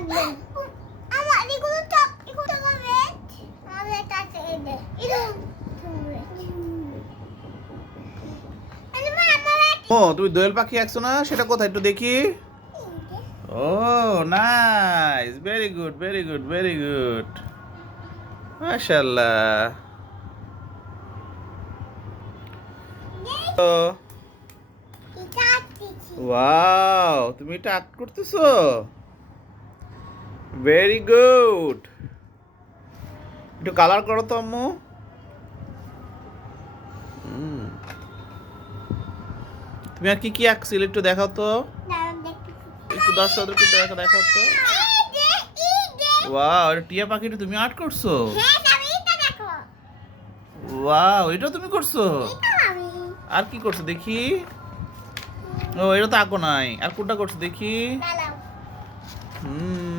লাগবে আমার এগুলো টপ এগুলো রেড আর এটা আছে ও তুমি দোয়েল পাখি আঁকছো না? সেটা কোথায়? একটু দেখি। ও nice very good very good very good মাশাআল্লাহ। তো। ওয়াও তুমি এটা আর্ট করতেছো? ভেরি গুড একটু কালার করো তো আম্মু। তুমি আর কি কি আঁকছিলে একটু দেখাও তো। একটু দর্শকদেরকে দেখা দেখাও তো। ওয়াও এটা টিয়া পাখিটা তুমি আর্ট করছ? ওয়াও এটা তুমি করছ? আর কি করছ দেখি। ও এটা তো আঁকো নাই। আর কোনটা করছ দেখি। হুম।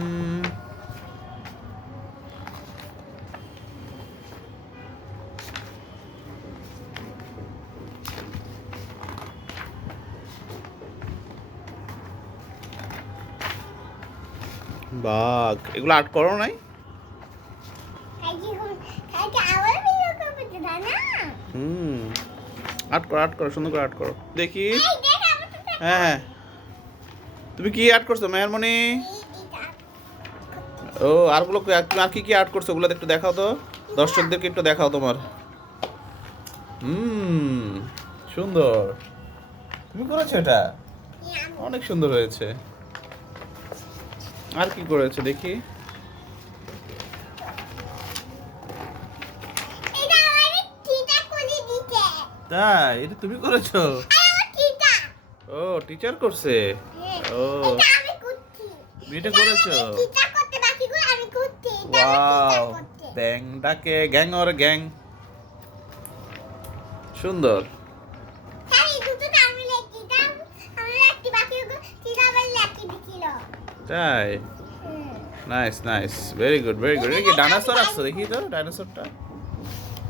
বাঘ। এগুলো আর্ট করো নাই? হুম আর্ট করো আর্ট করো সুন্দর করে আর্ট করো। দেখি। হ্যাঁ হ্যাঁ। তুমি কি আর্ট করছ মেহরমণি? ও আরগুলো আর কি কি আর্ট করছ? ওগুলো একটু দেখাও তো। দর্শকদেরকে একটু দেখাও তোমার। হুম সুন্দর। তুমি করেছ এটা? অনেক সুন্দর হয়েছে। আর কি করেছ দেখি? তাই? এটা তুমি করেছ? ও টিচার করছে? ও। তুমি এটা করেছ। ওয়াও ব্যাং ডাকে গ্যাং ওর গ্যাং। সুন্দর। তাই? Nice nice very good very good কি ডাইনোসর আসছে দেখি তো ডাইনোসরটা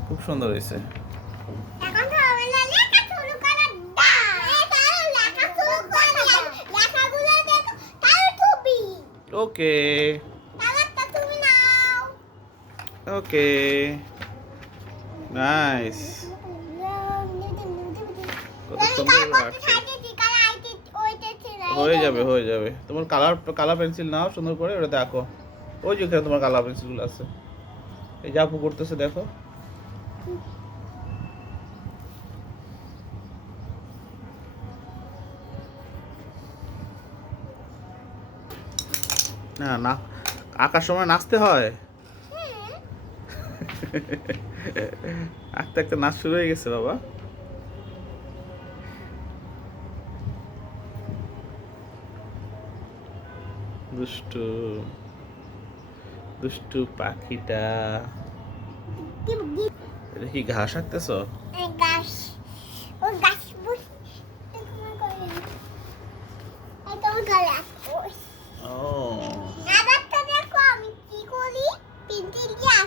খুব সুন্দর হয়েছে। ওকে কালারটা তুমি। নাও। ওকে নাইস কত সুন্দর আঁকছে। হয়ে যাবে হয়ে যাবে। তোমার কালার কালার পেন্সিল নাও সুন্দর করে ওটা দেখো। ওই যে তোমার কালার পেন্সিলগুলো আছে। এই যে করতেছে দেখো। না না আঁকার সময় নাচতে হয়। আঁকতে আঁকতে নাচ শুরু হয়ে গেছে বাবা। দুষ্টু দুষ্টু পাখিটা। এটা কি ঘাস আঁকতেছ? গাছ ও গাছ বুঝ তোমার গলা ও। আবারটা দেখো আমি কি করি? পেন্সিল দিয়ে